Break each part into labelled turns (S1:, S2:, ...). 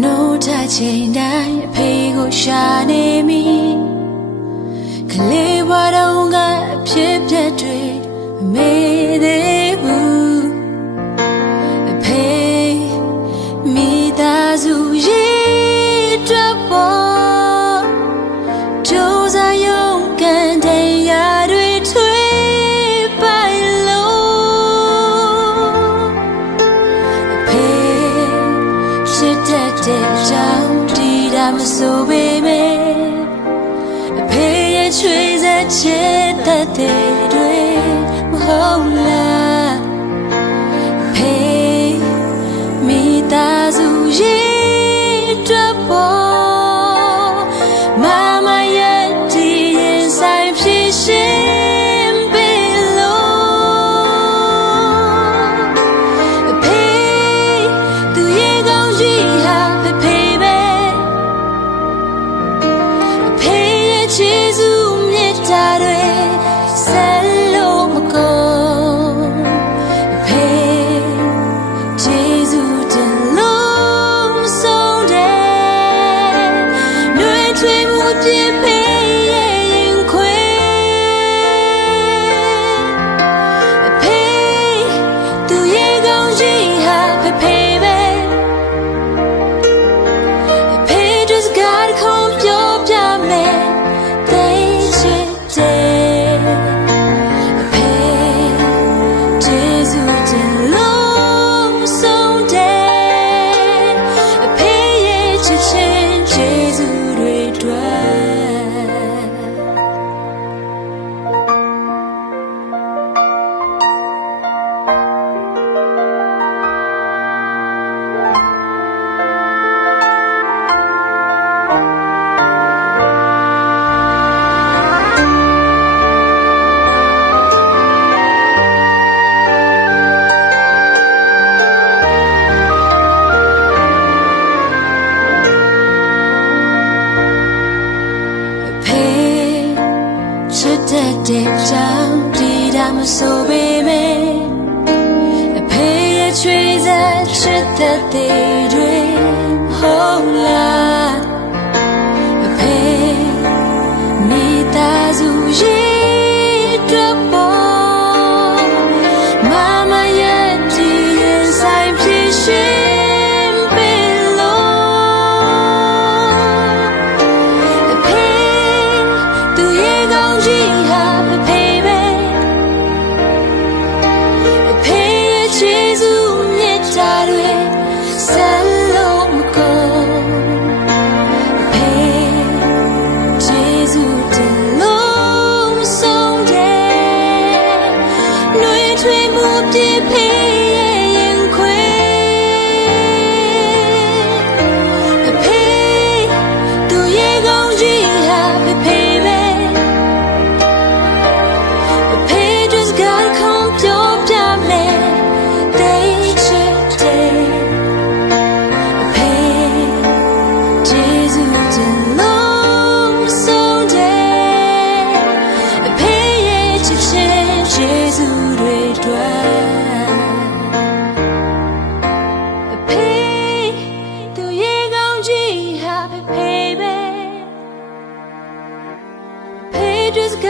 S1: နှုတ်ထချိန်တိုင်းအဖေကိုရှာနေမိကလေးဘဝတုန်းကအဖြစ်ပြက်တွေ မဆိုပေမဲ့အဖေရဲ့ချွေးစက်ချဲတတ်တဲ့တွေမဟုတ်လားဖေမိသားစုရဲ့တဘော တက်တဲ့ကြောင်ဒီဒါမဆိုပေမဲ့အဖေရဲ့ချွေးစားချစ်တဲ့ hope depends.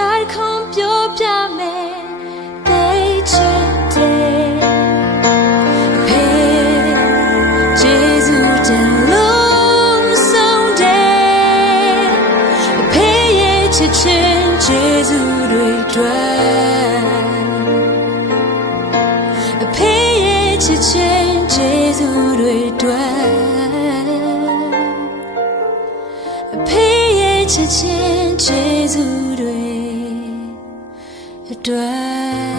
S1: တစ်ခုံပြောပြမယ်တိတ်ချစ်တယ်ဖေဂျေဇူးတင်လုံးဆုံးတယ်ဖေရဲ့ချစ်ချင်းဂျေဇူးတွေတွေ့ဖေရဲ့ချစ်ချင်းဂျေဇူးတွေတွေ့ဖေရဲ့ချစ်ချင်း Jesus 对。